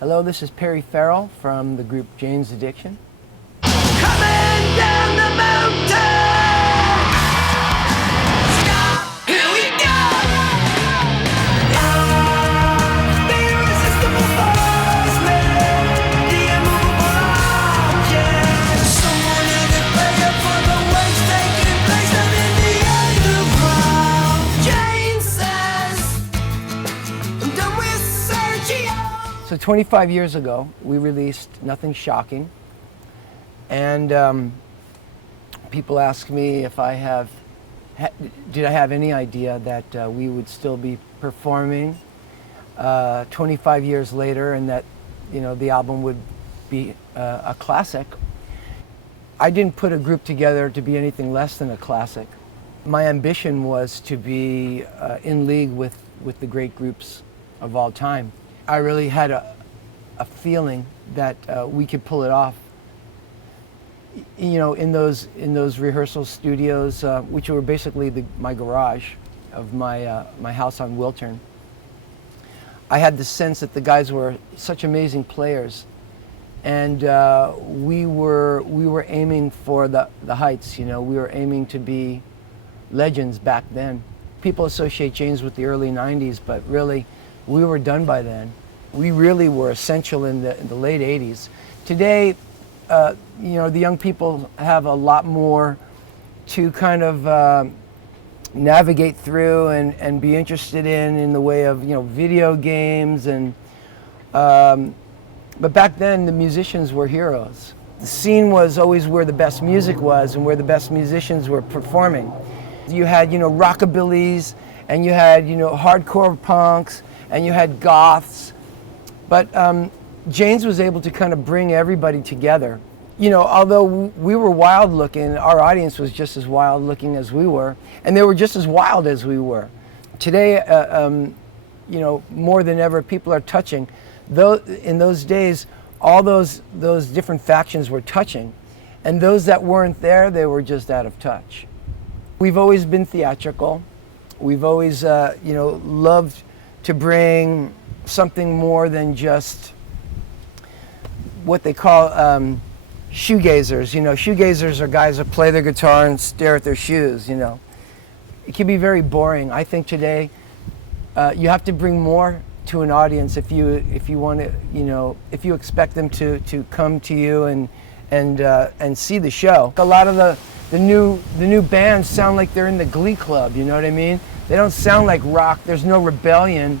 Hello, this is Perry Farrell from the group Jane's Addiction. Coming down the mountain. Stop. Here we go. The irresistible force, the immovable object. Someone had to pay up for the waste taking place out in the underground. Jane says, I'm done with Sergio. So 25 years ago, we released Nothing Shocking. And people ask me if did I have any idea that we would still be performing 25 years later, and that the album would be a classic. I didn't put a group together to be anything less than a classic. My ambition was to be in league with the great groups of all time. I really had a feeling that we could pull it off. In those rehearsal studios, which were basically my garage of my house on Wiltern. I had the sense that the guys were such amazing players, and we were aiming for the heights. We were aiming to be legends back then. People associate Jane's with the early '90s, but really, we were done by then. We really were essential in the late '80s. Today, the young people have a lot more to kind of navigate through and be interested in the way of video games but back then the musicians were heroes. The scene was always where the best music was and where the best musicians were performing. You had rockabillys, and you had hardcore punks, and you had goths, but Jane's was able to kind of bring everybody together. Although we were wild looking, our audience was just as wild looking as we were, and they were just as wild as we were. Today, more than ever, people are touching. Though in those days, all those different factions were touching, and those that weren't there, they were just out of touch. We've always been theatrical. We've always, loved to bring something more than just what they call shoegazers. Shoegazers are guys that play their guitar and stare at their shoes. It can be very boring. I think today you have to bring more to an audience if you want to, if you expect them to come to you and see the show. A lot of the new bands sound like they're in the Glee Club. You know what I mean? They don't sound like rock. There's no rebellion.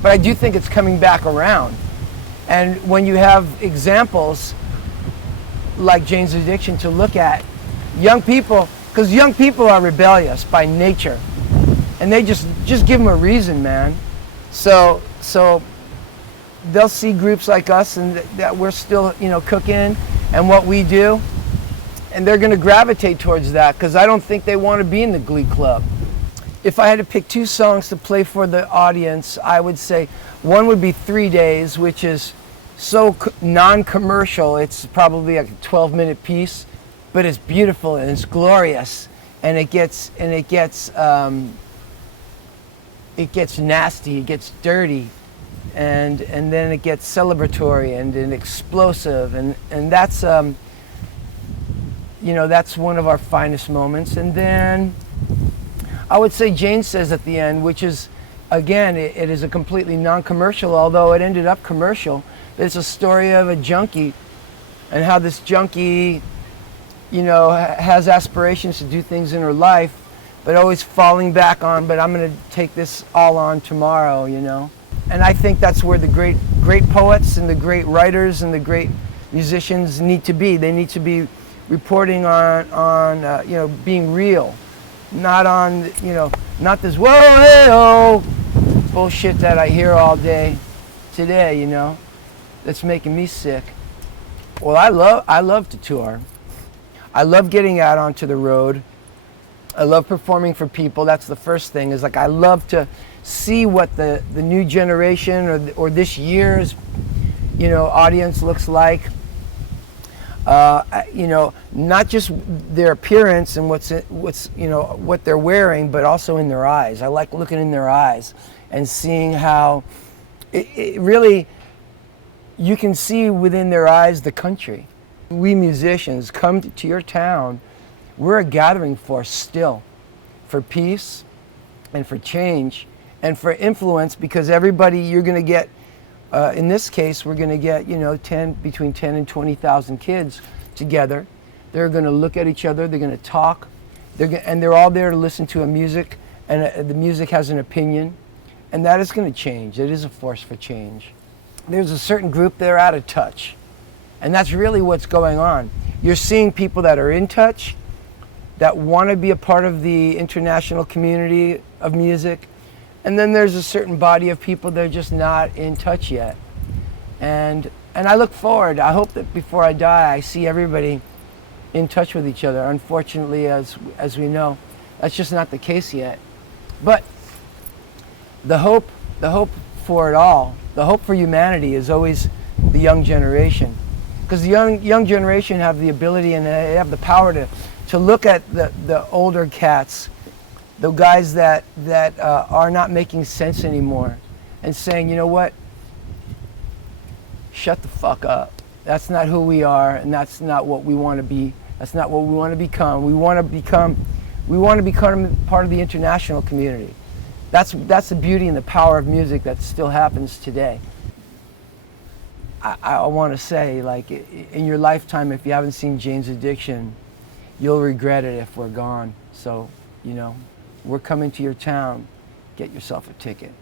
But I do think it's coming back around. And when you have examples like Jane's Addiction to look at, young people, because young people are rebellious by nature, and they just give them a reason, man. So they'll see groups like us and that we're still cooking and what we do, and they're going to gravitate towards that, because I don't think they want to be in the Glee Club. If I had to pick two songs to play for the audience, I would say one would be 3 Days, which is so non-commercial. It's probably like a 12-minute piece, but it's beautiful and it's glorious, and it gets nasty, it gets dirty, and then it gets celebratory and explosive, and that's that's one of our finest moments. And then I would say Jane Says at the end, which is, again, it is a completely non-commercial, although it ended up commercial. It's a story of a junkie and how this junkie, has aspirations to do things in her life, but always falling back on, but I'm going to take this all on tomorrow, And I think that's where the great poets and the great writers and the great musicians need to be. They need to be reporting on being real. Not on, not this whoa, hey, oh bullshit that I hear all day today, that's making me sick. Well, I love to tour. I love getting out onto the road. I love performing for people. That's the first thing, is like I love to see what the new generation or this year's, audience looks like. Not just their appearance and what they're wearing, but also in their eyes. I like looking in their eyes and seeing how it really you can see within their eyes the country. We musicians come to your town, we're a gathering force still for peace and for change and for influence, because everybody you're going to get, in this case, we're going to get, you know, between 10 and 20,000 kids together. They're going to look at each other, they're going to talk, and they're all there to listen to a music, and the music has an opinion, and that is going to change. It is a force for change. There's a certain group that are out of touch, and that's really what's going on. You're seeing people that are in touch, that want to be a part of the international community of music, and then there's a certain body of people that are just not in touch yet. And I look forward, I hope that before I die, I see everybody in touch with each other. Unfortunately, as we know, that's just not the case yet. But the hope for it all, the hope for humanity is always the young generation. Because the young generation have the ability and they have the power to look at the older cats, the guys that are not making sense anymore, and saying, you know what, shut the fuck up. That's not who we are, and that's not what we want to be. That's not what we want to become. We want to become part of the international community. That's the beauty and the power of music that still happens today. I want to say, like, in your lifetime, if you haven't seen Jane's Addiction, you'll regret it if we're gone. So, you know, we're coming to your town. Get yourself a ticket.